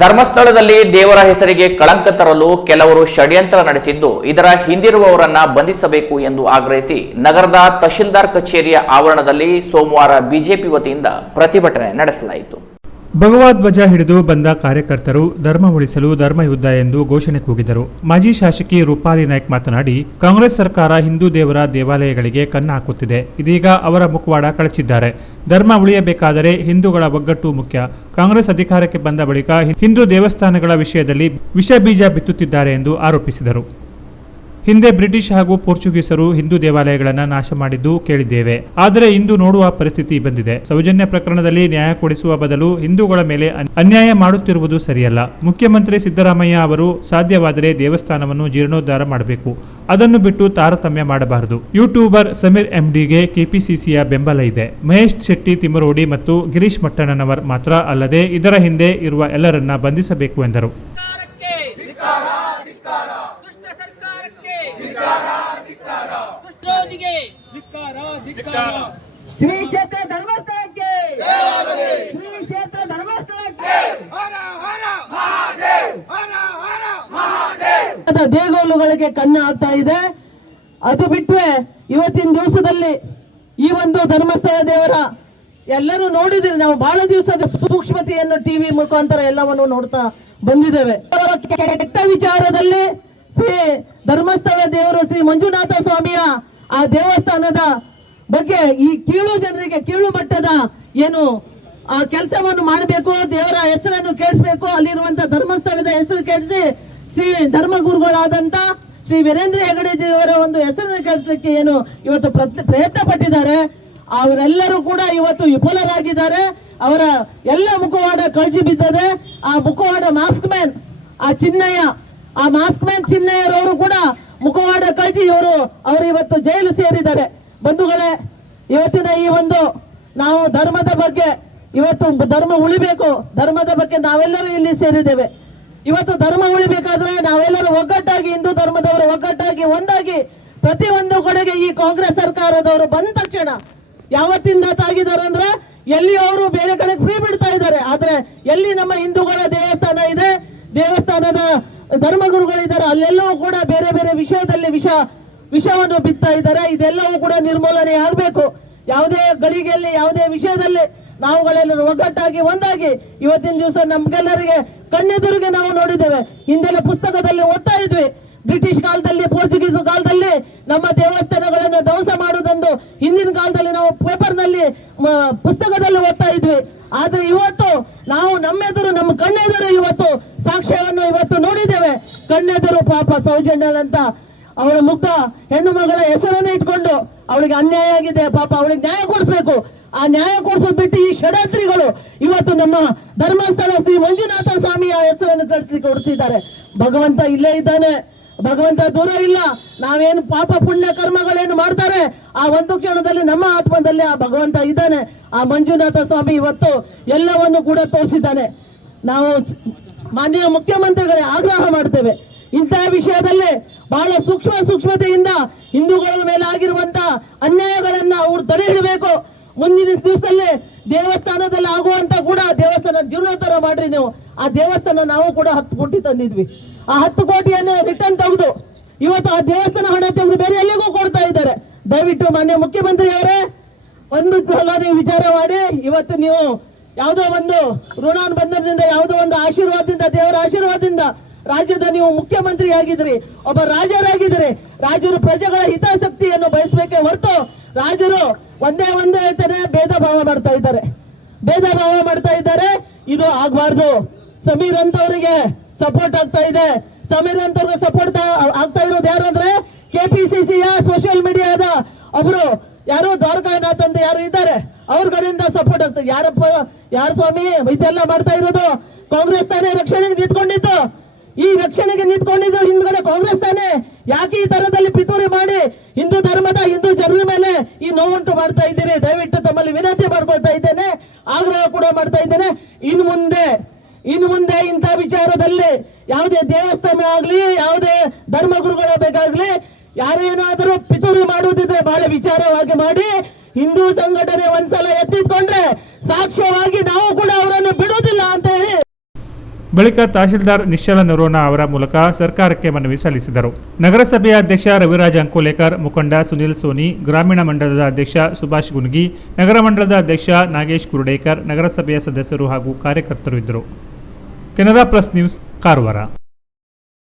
ಧರ್ಮಸ್ಥಳದಲ್ಲಿ ದೇವರ ಹೆಸರಿಗೆ ಕಳಂಕ ತರಲು ಕೆಲವರು ಷಡ್ಯಂತ್ರ ನಡೆಸಿದ್ದು, ಇದರ ಹಿಂದಿರುವವರನ್ನ ಬಂಧಿಸಬೇಕು ಎಂದು ಆಗ್ರಹಿಸಿ ನಗರದ ತಹಶೀಲ್ದಾರ್ ಕಚೇರಿಯ ಆವರಣದಲ್ಲಿ ಸೋಮವಾರ ಬಿಜೆಪಿ ವತಿಯಿಂದ ಪ್ರತಿಭಟನೆ ನಡೆಸಲಾಯಿತು. ಭಗವದ್ಧ್ವಜ ಹಿಡಿದು ಬಂದ ಕಾರ್ಯಕರ್ತರು ಧರ್ಮ ಉಳಿಸಲು ಧರ್ಮಯುದ್ಧ ಎಂದು ಘೋಷಣೆ ಕೂಗಿದರು. ಮಾಜಿ ಶಾಸಕಿ ರೂಪಾಲಿ ನಾಯ್ಕ್ ಮಾತನಾಡಿ, ಕಾಂಗ್ರೆಸ್ ಸರ್ಕಾರ ಹಿಂದೂ ದೇವರ ದೇವಾಲಯಗಳಿಗೆ ಕನ್ನ ಹಾಕುತ್ತಿದೆ. ಇದೀಗ ಅವರ ಮುಖವಾಡ ಕಳಚಿದ್ದಾರೆ. ಧರ್ಮ ಉಳಿಯಬೇಕಾದರೆ ಹಿಂದೂಗಳ ಒಗ್ಗಟ್ಟು ಮುಖ್ಯ. ಕಾಂಗ್ರೆಸ್ ಅಧಿಕಾರಕ್ಕೆ ಬಂದ ಬಳಿಕ ಹಿಂದೂ ದೇವಸ್ಥಾನಗಳ ವಿಷಯದಲ್ಲಿ ವಿಷ ಬೀಜ ಬಿತ್ತುತ್ತಿದ್ದಾರೆ ಎಂದು ಆರೋಪಿಸಿದರು. ಹಿಂದೆ ಬ್ರಿಟಿಷ್ ಹಾಗೂ ಪೋರ್ಚುಗೀಸರು ಹಿಂದೂ ದೇವಾಲಯಗಳನ್ನು ನಾಶ ಮಾಡಿದ್ದು ಕೇಳಿದ್ದೇವೆ. ಆದರೆ ಇಂದು ನೋಡುವ ಪರಿಸ್ಥಿತಿ ಬಂದಿದೆ. ಸೌಜನ್ಯ ಪ್ರಕರಣದಲ್ಲಿ ನ್ಯಾಯ ಕೊಡಿಸುವ ಬದಲು ಹಿಂದೂಗಳ ಮೇಲೆ ಅನ್- ಅನ್ಯಾಯ ಮಾಡುತ್ತಿರುವುದು ಸರಿಯಲ್ಲ. ಮುಖ್ಯಮಂತ್ರಿ ಸಿದ್ದರಾಮಯ್ಯ ಅವರು ಸಾಧ್ಯವಾದರೆ ದೇವಸ್ಥಾನವನ್ನು ಜೀರ್ಣೋದ್ಧಾರ ಮಾಡಬೇಕು. ಅದನ್ನು ಬಿಟ್ಟು ತಾರತಮ್ಯ ಮಾಡಬಾರದು. ಯೂಟ್ಯೂಬರ್ ಸಮೀರ್ ಎಂಡಿಗೆ ಕೆಪಿಸಿಸಿಯ ಬೆಂಬಲ ಇದೆ. ಮಹೇಶ್ ಶೆಟ್ಟಿ ತಿಮ್ಮರೋಡಿ ಮತ್ತು ಗಿರೀಶ್ ಮಟ್ಟಣ್ಣನವರ್ ಮಾತ್ರ ಅಲ್ಲದೆ ಇದರ ಹಿಂದೆ ಇರುವ ಎಲ್ಲರನ್ನ ಬಂಧಿಸಬೇಕು ಎಂದರು ಸರ್ಕಾರಕ್ಕೆ ದುಷ್ಟ ಸರ್ಕಾರಕ್ಕೆ ದುಷ್ಟರೋಧಿಗೆ ಶ್ರೀ ಕ್ಷೇತ್ರ ಧರ್ಮಸ್ಥಳಕ್ಕೆ. ಶ್ರೀ ಕ್ಷೇತ್ರ ಧರ್ಮಸ್ಥಳಕ್ಕೆ. ದೇಗೋಲುಗಳಿಗೆ ಕನ್ನ ಕಣ್ಣು ಆಗ್ತಾ ಇದೆ. ಅದು ಬಿಟ್ಟರೆ ಇವತ್ತಿನ ದಿವಸದಲ್ಲಿ ಈ ಒಂದು ಧರ್ಮಸ್ಥಳ ದೇವರ ಎಲ್ಲರೂ ನೋಡಿದ್ರೆ ನಾವು ಬಹಳ ದಿವಸದ ಸೂಕ್ಷ್ಮತೆಯನ್ನು ಟಿವಿ ಮುಖಾಂತರ ಎಲ್ಲವನ್ನು ನೋಡ್ತಾ ಬಂದಿದ್ದೇವೆ. ಕೆಟ್ಟ ವಿಚಾರದಲ್ಲಿ ಶ್ರೀ ಧರ್ಮಸ್ಥಳ ದೇವರು ಶ್ರೀ ಮಂಜುನಾಥ ಸ್ವಾಮಿಯ ಆ ದೇವಸ್ಥಾನದ ಬಗ್ಗೆ ಈ ಕೀಳು ಜನರಿಗೆ ಕೀಳು ಮಟ್ಟದ ಏನು, ಆ ಕೆಲಸವನ್ನು ಮಾಡಬೇಕು, ದೇವರ ಹೆಸರನ್ನು ಕೇಳಿಸ್ಬೇಕು, ಅಲ್ಲಿರುವಂತ ಧರ್ಮಸ್ಥಳದ ಹೆಸರು ಕೇಳಿಸಿ ಶ್ರೀ ಧರ್ಮಗುರುಗಳಾದಂತ ಶ್ರೀ ವೀರೇಂದ್ರ ಹೆಗಡೆಜಿಯವರ ಒಂದು ಹೆಸರನ್ನು ಕೇಳಿಸಲಿಕ್ಕೆ ಏನು ಇವತ್ತು ಪ್ರಯತ್ನ ಪಟ್ಟಿದ್ದಾರೆ ಅವರೆಲ್ಲರೂ ಕೂಡ ಇವತ್ತು ವಿಫಲರಾಗಿದ್ದಾರೆ. ಅವರ ಎಲ್ಲ ಮುಖವಾಡ ಕಳಜಿ ಬಿದ್ದದೆ, ಆ ಮುಖವಾಡ ಮಾಸ್ಕ್ ಮ್ಯಾನ್, ಆ ಚಿನ್ನಯ್ಯ, ಆ ಮಾಸ್ಕ್ ಮ್ಯಾನ್ ಚಿನ್ನಯ್ಯರವರು ಕೂಡ ಮುಖವಾಡ ಕಳಜಿ ಇವರು ಅವರು ಇವತ್ತು ಜೈಲು ಸೇರಿದ್ದಾರೆ. ಬಂಧುಗಳೇ, ಇವತ್ತಿನ ಈ ಒಂದು ನಾವು ಧರ್ಮದ ಬಗ್ಗೆ, ಇವತ್ತು ಧರ್ಮ ಉಳಿಬೇಕು, ಧರ್ಮದ ಬಗ್ಗೆ ನಾವೆಲ್ಲರೂ ಇಲ್ಲಿ ಸೇರಿದ್ದೇವೆ. ಇವತ್ತು ಧರ್ಮ ಉಳಿಬೇಕಾದ್ರೆ ನಾವೆಲ್ಲರೂ ಒಗ್ಗಟ್ಟಾಗಿ, ಹಿಂದೂ ಧರ್ಮದವರು ಒಗ್ಗಟ್ಟಾಗಿ, ಒಂದಾಗಿ ಪ್ರತಿ ಒಂದು ಕಡೆಗೆ ಈ ಕಾಂಗ್ರೆಸ್ ಸರ್ಕಾರದವರು ಬಂದ ತಕ್ಷಣ ಯಾವತ್ತಿಂದ ತಾಗಿದ್ದಾರೆ ಅಂದ್ರೆ ಎಲ್ಲಿ ಅವರು ಬೇರೆ ಕಡೆ ಫ್ರೀ ಬಿಡ್ತಾ ಇದ್ದಾರೆ. ಆದ್ರೆ ಎಲ್ಲಿ ನಮ್ಮ ಹಿಂದೂಗಳ ದೇವಸ್ಥಾನ ಇದೆ, ದೇವಸ್ಥಾನದ ಧರ್ಮಗುರುಗಳಿದ್ದಾರೆ, ಅಲ್ಲೆಲ್ಲವೂ ಕೂಡ ಬೇರೆ ಬೇರೆ ವಿಷಯದಲ್ಲಿ ವಿಷ ವಿಷವನ್ನು ಬಿತ್ತಾ ಇದ್ದಾರೆ. ಇದೆಲ್ಲವೂ ಕೂಡ ನಿರ್ಮೂಲನೆ ಆಗಬೇಕು. ಯಾವುದೇ ಗಳಿಗೆಯಲ್ಲಿ, ಯಾವುದೇ ವಿಷಯದಲ್ಲಿ ನಾವುಗಳೆಲ್ಲರೂ ಒಗ್ಗಟ್ಟಾಗಿ, ಒಂದಾಗಿ ಇವತ್ತಿನ ದಿವಸ ನಮ್ಗೆಲ್ಲರಿಗೆ ಕಣ್ಣೆದುರಿಗೆ ನಾವು ನೋಡಿದ್ದೇವೆ. ಹಿಂದೆಲ್ಲ ಪುಸ್ತಕದಲ್ಲಿ ಓದ್ತಾ ಇದ್ವಿ. ಬ್ರಿಟಿಷ್ ಕಾಲದಲ್ಲಿ, ಪೋರ್ಚುಗೀಸ್ ಕಾಲದಲ್ಲಿ ನಮ್ಮ ದೇವಸ್ಥಾನಗಳನ್ನು ಧ್ವಂಸ ಮಾಡುವುದೊಂದು ಹಿಂದಿನ ಕಾಲದಲ್ಲಿ ನಾವು ಪೇಪರ್ನಲ್ಲಿ ಪುಸ್ತಕದಲ್ಲಿ ಓದ್ತಾ ಇದ್ವಿ. ಆದ್ರೆ ಇವತ್ತು ನಾವು ನಮ್ಮೆದುರು, ನಮ್ಮ ಕಣ್ಣೆದುರು ಇವತ್ತು ಸಾಕ್ಷ್ಯವನ್ನು ಇವತ್ತು ನೋಡಿದ್ದೇವೆ. ಕಣ್ಣೆದುರು ಪಾಪ ಸೌಜನ್ಯನಂತ ಅವಳ ಮುಖ ಹೆಣ್ಣು ಮಗಳ ಹೆಸರನ್ನು ಇಟ್ಕೊಂಡು ಅವಳಿಗೆ ಅನ್ಯಾಯ ಆಗಿದೆ. ಪಾಪ ಅವಳಿಗೆ ನ್ಯಾಯ ಕೊಡಿಸ್ಬೇಕು. ಆ ನ್ಯಾಯ ಕೊಡಿಸೋದು ಬಿಟ್ಟು ಈ ಷಡಾತ್ರಿಗಳು ಇವತ್ತು ನಮ್ಮ ಧರ್ಮಸ್ಥಳ ಶ್ರೀ ಮಂಜುನಾಥ ಸ್ವಾಮಿಯ ಹೆಸರನ್ನು ಕಳಿಸ್ಲಿಕ್ಕೆ ಕೊಡ್ತಿದ್ದಾರೆ ಭಗವಂತ ಇಲ್ಲೇ ಇದ್ದಾನೆ. ಭಗವಂತ ದೂರ ಇಲ್ಲ. ನಾವೇನು ಪಾಪ ಪುಣ್ಯ ಕರ್ಮಗಳೇನು ಮಾಡ್ತಾರೆ? ಆ ಒಂದು ಕ್ಷಣದಲ್ಲಿ ನಮ್ಮ ಆತ್ಮದಲ್ಲಿ ಆ ಭಗವಂತ ಇದ್ದಾನೆ. ಆ ಮಂಜುನಾಥ ಸ್ವಾಮಿ ಇವತ್ತು ಎಲ್ಲವನ್ನು ಕೂಡ ತೋರಿಸಿದ್ದಾನೆ. ನಾವು ಮಾನ್ಯ ಮುಖ್ಯಮಂತ್ರಿಗಳೇ ಆಗ್ರಹ ಮಾಡ್ತೇವೆ. ಇಂತಹ ವಿಷಯದಲ್ಲಿ ಬಹಳ ಸೂಕ್ಷ್ಮ ಸೂಕ್ಷ್ಮತೆಯಿಂದ ಹಿಂದೂಗಳ ಮೇಲೆ ಆಗಿರುವಂತ ಅನ್ಯಾಯಗಳನ್ನ ಅವ್ರು ತಡೆ ಹಿಡಬೇಕು ಮುಂದಿನ ದಿವಸದಲ್ಲೇ ದೇವಸ್ಥಾನದಲ್ಲಿ ಆಗುವಂತ ಕೂಡ ದೇವಸ್ಥಾನ ಜೀರ್ಣೋದ್ಧಾರ ಮಾಡ್ರಿ ನೀವು. ಆ ದೇವಸ್ಥಾನ ನಾವು ಕೂಡ ಹತ್ತು ಕೋಟಿ ತಂದಿದ್ವಿ. ಆ ಹತ್ತು ಕೋಟಿಯನ್ನು ರಿಟರ್ನ್ ತೆಗೆದು ಇವತ್ತು ಆ ದೇವಸ್ಥಾನ ಹಣ ತೆಗೆದು ಬೇರೆ ಎಲ್ಲಿಗೂ ಕೊಡ್ತಾ ಇದ್ದಾರೆ. ದಯವಿಟ್ಟು ಮಾನ್ಯ ಮುಖ್ಯಮಂತ್ರಿ ಅವರೇ, ಒಂದು ಸಲ ನೀವು ವಿಚಾರ ಮಾಡಿ, ಇವತ್ತು ನೀವು ಯಾವುದೋ ಒಂದು ಋಣಾನುಬಂಧದಿಂದ, ಯಾವುದೋ ಒಂದು ಆಶೀರ್ವಾದದಿಂದ, ದೇವರ ಆಶೀರ್ವಾದದಿಂದ ರಾಜ್ಯದ ನೀವು ಮುಖ್ಯಮಂತ್ರಿ ಆಗಿದ್ರಿ ಒಬ್ಬ ರಾಜರಾಗಿದ್ರಿ ರಾಜರು ಪ್ರಜೆಗಳ ಹಿತಾಸಕ್ತಿಯನ್ನು ಬಯಸಬೇಕೆ ಹೊರತು ರಾಜರು ಒಂದೇ ಒಂದೇ ಹೇಳ್ತಾರೆ ಭೇದ ಭಾವ ಮಾಡ್ತಾ ಇದ್ದಾರೆ. ಭೇದ ಭಾವ ಮಾಡ್ತಾ ಇದ್ದಾರೆ, ಇದು ಆಗ್ಬಾರ್ದು. ಸಮೀರ್ ಅಂತವರಿಗೆ ಸಪೋರ್ಟ್ ಆಗ್ತಾ ಇದೆ. ಸಮೀರ್ ಅಂತವ್ರಿಗೆ ಸಪೋರ್ಟ್ ಆಗ್ತಾ ಇರೋದು ಯಾರಂದ್ರೆ ಕೆಪಿಸಿಸಿಯ ಸೋಷಿಯಲ್ ಮೀಡಿಯಾದ ಒಬ್ರು, ಯಾರು ದ್ವಾರಕಾನಾಥ್ ಅಂತ ಯಾರು ಇದ್ದಾರೆ, ಅವ್ರ ಕಡೆಯಿಂದ ಸಪೋರ್ಟ್ ಆಗ್ತದೆ ಯಾರಪ್ಪ, ಯಾರು ಸ್ವಾಮಿ, ಇದೆಲ್ಲ ಮಾಡ್ತಾ ಇರೋದು? ಕಾಂಗ್ರೆಸ್ ತಾನೇ ರಕ್ಷಣೆಗೆ ನಿಂತ್ಕೊಂಡಿದ್ದು. ಈ ರಕ್ಷಣೆಗೆ ನಿಂತ್ಕೊಂಡಿದ್ದು ಹಿಂದ್ಗಡೆ ಕಾಂಗ್ರೆಸ್ ತಾನೇ. ಯಾಕೆ ಈ ತರದಲ್ಲಿ ಪಿತೂರಿ ಮಾಡಿ ಹಿಂದೂ ಧರ್ಮದ ಹಿಂದೂ ಜನರ ಮೇಲೆ ಈ ನೋವುಂಟು ಮಾಡ್ತಾ ಇದ್ದೀರಿ? ದಯವಿಟ್ಟು ತಮ್ಮಲ್ಲಿ ವಿನಂತಿ ಮಾಡ್ಕೊಳ್ತಾ ಇದ್ದೇನೆ. ಆಗ್ರಹ ಕೂಡ ಮಾಡ್ತಾ ಇದ್ದೇನೆ. ಇನ್ನು ಮುಂದೆ ಇನ್ನು ಮುಂದೆ ಇಂಥ ವಿಚಾರದಲ್ಲಿ ಯಾವುದೇ ದೇವಸ್ಥಾನ ಆಗ್ಲಿ, ಯಾವುದೇ ಧರ್ಮಗುರುಗಳ ಬೇಕಾಗ್ಲಿ, ಯಾರೇನಾದರೂ ಪಿತೂರಿ ಮಾಡುವುದಿದ್ರೆ ಬಹಳ ವಿಚಾರವಾಗಿ ಮಾಡಿ ಹಿಂದೂ ಸಂಘಟನೆ ಒಂದ್ಸಲ ಎತ್ತಿಟ್ಕೊಂಡ್ರೆ ಸಾಕ್ಷ್ಯವಾಗಿ ನಾವು ಕೂಡ ಬಳಿಕ ತಹಶೀಲ್ದಾರ್ ನಿಶ್ಚಲ ನರೋನಾ ಅವರ ಮೂಲಕ ಸರ್ಕಾರಕ್ಕೆ ಮನವಿ ಸಲ್ಲಿಸಿದರು. ನಗರಸಭೆಯ ಅಧ್ಯಕ್ಷ ರವಿರಾಜ್ ಅಂಕೋಲೇಕರ್, ಮುಖಂಡ ಸುನಿಲ್ ಸೋನಿ, ಗ್ರಾಮೀಣ ಮಂಡಲದ ಅಧ್ಯಕ್ಷ ಸುಭಾಷ್ ಗುನ್ಗಿ, ನಗರ ಮಂಡಲದ ಅಧ್ಯಕ್ಷ ನಾಗೇಶ್ ಕುರುಡೇಕರ್, ನಗರಸಭೆಯ ಸದಸ್ಯರು ಹಾಗೂ ಕಾರ್ಯಕರ್ತರು ಇದ್ದರು. Canara plus news, Karwar.